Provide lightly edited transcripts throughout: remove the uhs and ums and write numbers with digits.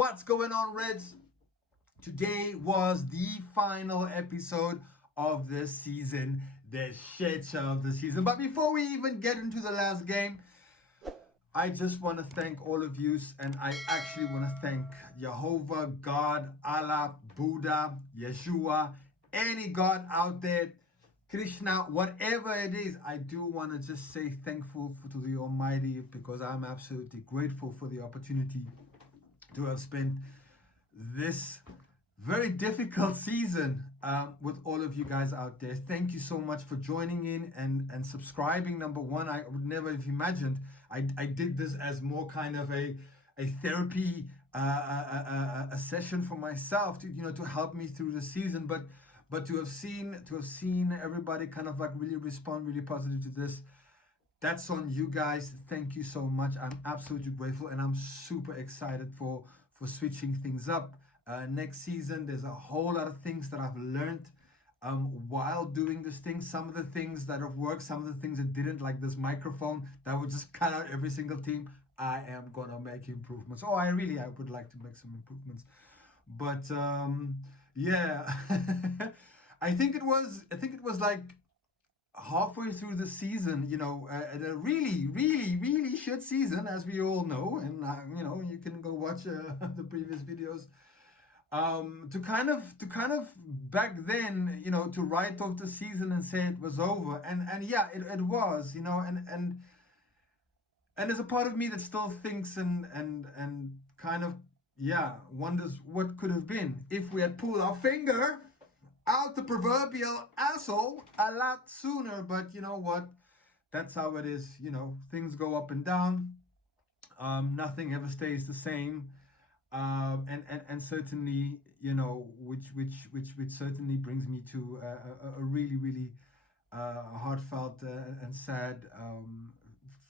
What's going on, Reds? Today was the final episode of the season, the shit show of the season. But before we even get into the last game, I just want to thank all of you, and I actually want to thank Jehovah, God, Allah, Buddha, Yeshua, any God out there, Krishna, whatever it is. I do want to just say thankful to the Almighty, because I'm absolutely grateful for the opportunity to have spent this very difficult season with all of you guys out there. Thank you so much for joining in and subscribing. Number one, I would never have imagined I did this as more kind of a therapy, a session for myself to help me through the season. But to have seen everybody kind of like really respond really positive to this, that's on you guys. Thank you so much. I'm absolutely grateful, and I'm super excited for switching things up. Next season, there's a whole lot of things that I've learned while doing this thing. Some of the things that have worked, some of the things that didn't, like this microphone that would just cut out every single team. I am gonna make improvements. I would like to make some improvements. But yeah, I think it was like halfway through the season, a really shit season, as we all know, and you can go watch the previous videos. To kind of back then, to write off the season and say it was over, and yeah, it was, and there's a part of me that still thinks and kind of, yeah, wonders what could have been if we had pulled our finger out the proverbial asshole a lot sooner. But you know what? That's how it is. Things go up and down. Nothing ever stays the same. And certainly, which certainly brings me to a really heartfelt and sad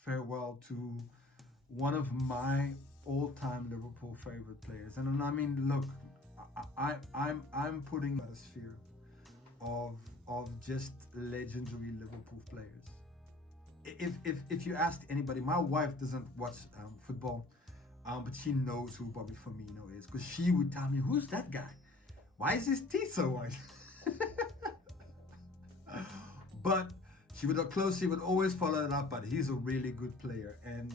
farewell to one of my all-time Liverpool favorite players. And I mean, look, I'm putting a sphere of just legendary Liverpool players. If you ask anybody, my wife doesn't watch football, but she knows who Bobby Firmino is, because she would tell me, "Who's that guy? Why is his teeth so white?" But she would look closely, would always follow it up. But he's a really good player, and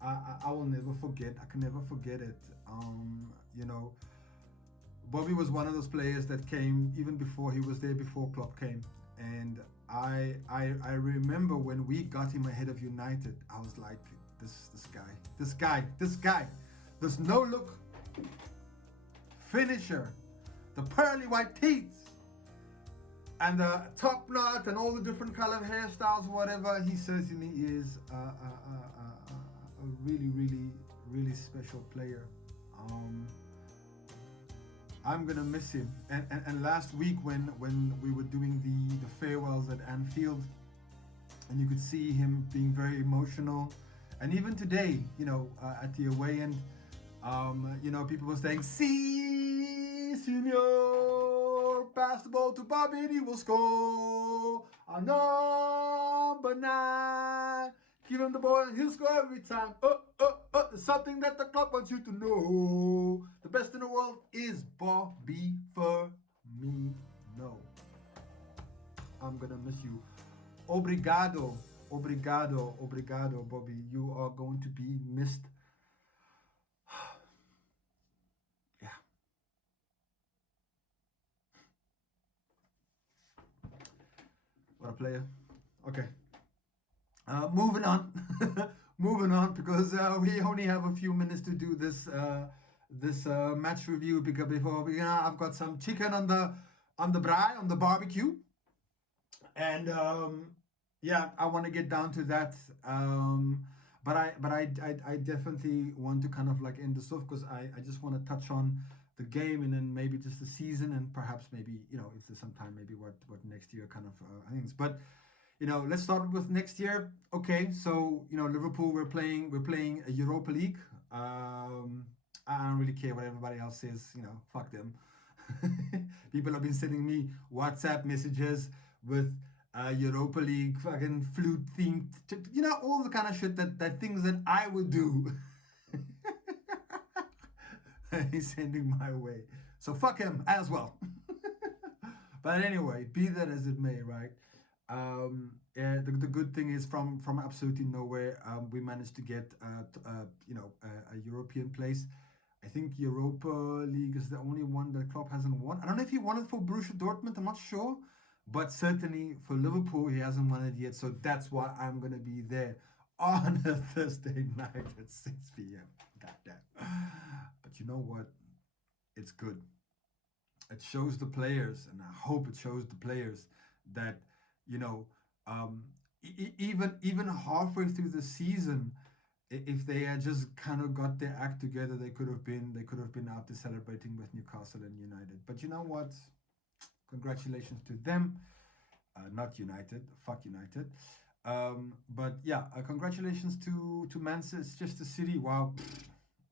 I will never forget. I can never forget it. Bobby was one of those players that came even before he was there, before Klopp came. And I remember when we got him ahead of United, I was like, this guy, there's no look, finisher, the pearly white teeth, and the top knot, and all the different color hairstyles, whatever. He certainly is a really special player. I'm gonna miss him. And last week when we were doing the farewells at Anfield, and you could see him being very emotional, and even today, at the away end, people were saying, "Si, senor, pass the ball to Bobby and he will score. Our number 9, give him the ball and he'll score every time. There's something that the club wants you to know. The best in the world is Bobby Firmino. I'm gonna miss you. Obrigado, Bobby. You are going to be missed." Yeah. What a player. Okay. Moving on. Moving on, because we only have a few minutes to do this match review, because before I've got some chicken on the barbecue, and yeah, I want to get down to that. But I definitely want to kind of like end this off, because I just want to touch on the game, and then maybe just the season, and perhaps maybe if there's some time, maybe what next year kind of things. But let's start with next year. Okay, so Liverpool, we're playing a Europa League. I don't really care what everybody else says. Fuck them. People have been sending me WhatsApp messages with Europa League fucking flute themed, all the kind of shit that things that I would do. he's sending my way. So fuck him as well. But anyway, be that as it may, right? Yeah, the good thing is from absolutely nowhere, we managed to get a European place. I think Europa League is the only one that Klopp hasn't won. I don't know if he won it for Borussia Dortmund. I'm not sure, but certainly for Liverpool he hasn't won it yet. So that's why I'm gonna be there on a Thursday night at 6 p.m. Goddamn. But you know what? It's good. It shows the players, and I hope it shows the players that you know um, even halfway through the season, if they had just kind of got their act together, they could have been out there celebrating with Newcastle and United. But you know what? Congratulations to them. Not United. Fuck United. But yeah, congratulations to Manchester City. Wow,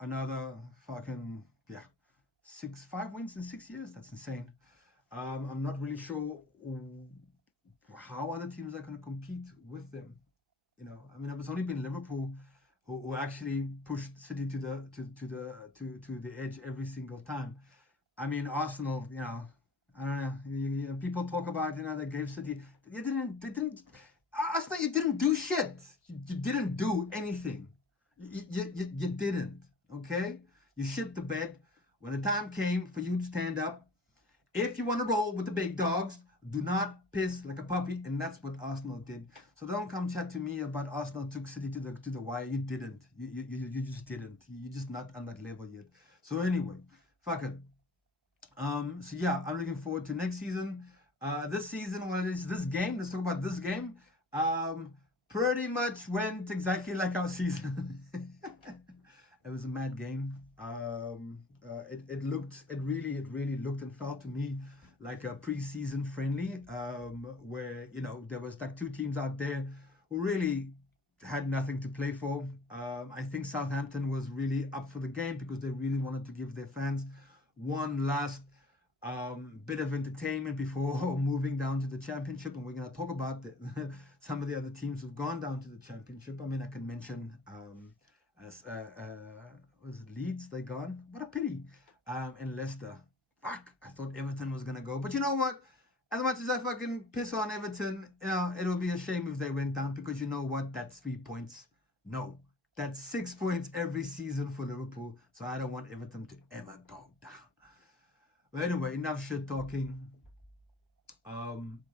another fucking yeah, 5 wins in 6 years. That's insane. I'm not really sure how other teams are going to compete with them. I mean, it's only been Liverpool who actually pushed City to the edge every single time. I mean, Arsenal, I don't know. People talk about, they gave City. They didn't. Arsenal, you didn't do shit. You didn't do anything. You didn't. Okay, you shit the bed. When the time came for you to stand up, if you want to roll with the big dogs, do not piss like a puppy, and that's what Arsenal did. So don't come chat to me about Arsenal took City to the wire. You didn't. You just didn't. You're just not on that level yet. So anyway, fuck it. So yeah, I'm looking forward to next season. This season, well, it's this game. Let's talk about this game. Pretty much went exactly like our season. It was a mad game. It really looked and felt to me like a preseason friendly, where there was like two teams out there who really had nothing to play for. I think Southampton was really up for the game because they really wanted to give their fans one last bit of entertainment before moving down to the championship. And we're going to talk about some of the other teams who've gone down to the championship. I mean, I can mention as was it Leeds? They gone. What a pity. And Leicester. Fuck! I thought Everton was gonna go, but you know what? As much as I fucking piss on Everton, it'll be a shame if they went down because you know what? That's 3 points. No, that's 6 points every season for Liverpool. So I don't want Everton to ever go down. But anyway, enough shit talking.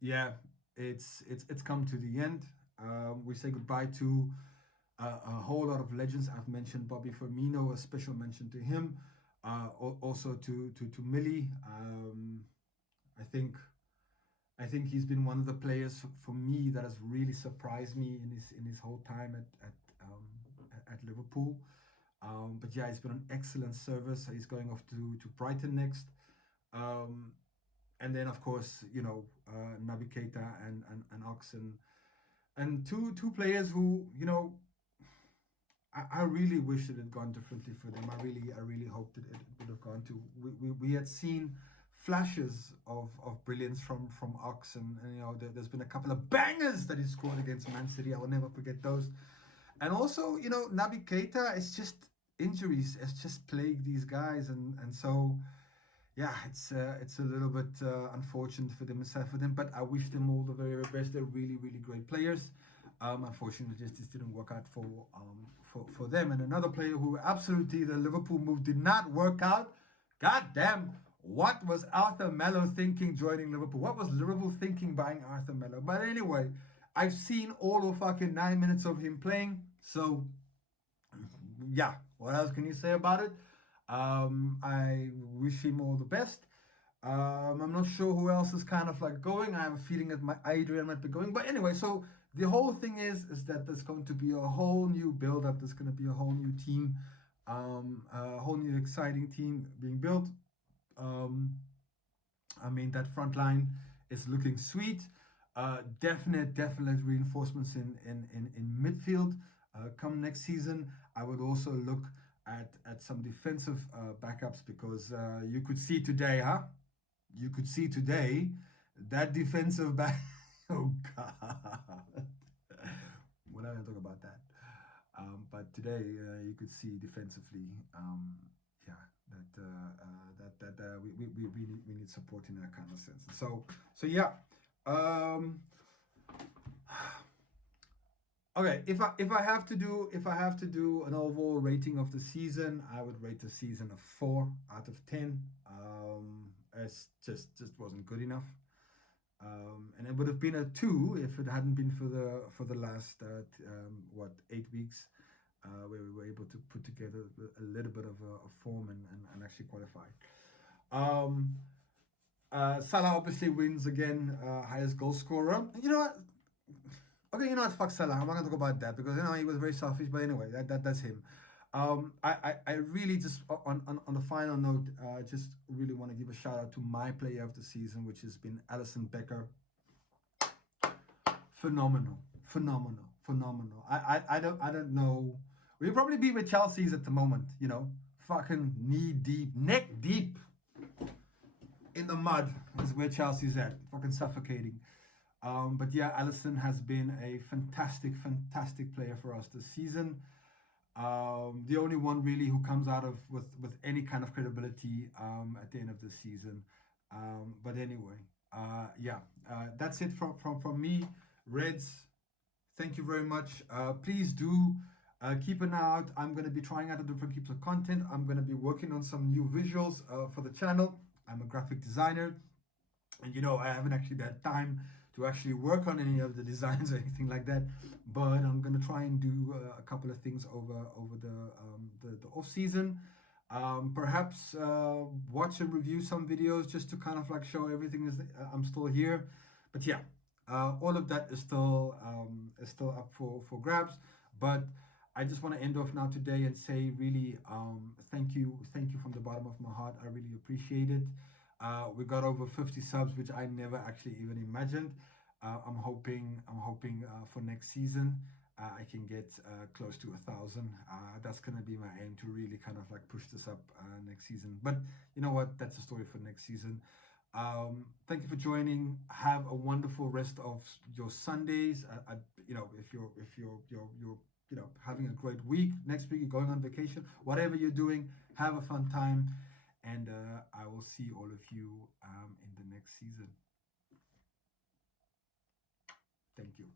Yeah, it's come to the end. We say goodbye to a whole lot of legends. I've mentioned Bobby Firmino, a special mention to him. Also to Millie. I think I think he's been one of the players for me that has really surprised me in his whole time at Liverpool. But yeah, he's been an excellent service. He's going off to Brighton next. Um, and then of course Naby Keita and Ox and two players who I really wish it had gone differently for them. I really hoped that it would have gone to. We had seen flashes of brilliance from Ox, and there's been a couple of bangers that he scored against Man City. I will never forget those. And also, Naby Keita, it's just injuries. It's just plagued these guys, and so yeah, it's a little bit unfortunate for them and sad for them. But I wish them all the very best. They're really really great players. Unfortunately, just didn't work out for them. And another player who absolutely the Liverpool move did not work out. God damn, what was Arthur Melo thinking joining Liverpool? What was Liverpool thinking buying Arthur Melo? But anyway, I've seen all of fucking 9 minutes of him playing. So yeah, what else can you say about it? I wish him all the best. I'm not sure who else is kind of like going. I have a feeling that my Adrian might be going. But anyway, so the whole thing is that there's going to be a whole new build-up. There's going to be a whole new team, a whole new exciting team being built. Um, I mean, that front line is looking sweet. Definite reinforcements in midfield. Come next season, I would also look at some defensive backups because you could see today, You could see today that defensive back. Oh God, we're not gonna talk about that. But today you could see defensively. yeah, we need support in that kind of sense. So yeah. Um, okay, if I have to do an overall rating of the season, I would rate the season a 4 out of 10. It's just wasn't good enough. And it would have been a 2 if it hadn't been for the last 8 weeks, where we were able to put together a little bit of a form and actually qualify. Um, Salah obviously wins again, highest goal scorer. You know what? Okay, you know what? Fuck Salah. I'm not gonna talk about that because he was very selfish. But anyway, that's him. I really just on the final note, just really want to give a shout out to my player of the season, which has been Alison Becker. Phenomenal, phenomenal, phenomenal. I don't know. We'll probably be with Chelsea's at the moment. Fucking knee deep, neck deep in the mud is where Chelsea's at. Fucking suffocating. But yeah, Allison has been a fantastic, fantastic player for us this season. The only one really who comes out of with any kind of credibility at the end of the season. But anyway, yeah, that's it from me, Reds. Thank you very much. Please do keep an eye out. I'm going to be trying out different types of content. I'm going to be working on some new visuals for the channel. I'm a graphic designer, and I haven't actually had time to actually work on any of the designs or anything like that. But I'm gonna try and do a couple of things over the off season. Perhaps watch and review some videos just to kind of like show everything is I'm still here. But yeah, all of that is still up for grabs. But I just want to end off now today and say really thank you from the bottom of my heart. I really appreciate it. We got over 50 subs, which I never actually even imagined. I'm hoping for next season I can get close to 1,000. That's gonna be my aim to really kind of like push this up next season. But you know what? That's a story for next season. Thank you for joining. Have a wonderful rest of your Sundays. If you're having a great week. Next week you're going on vacation. Whatever you're doing, have a fun time. And I will see all of you in the next season. Thank you.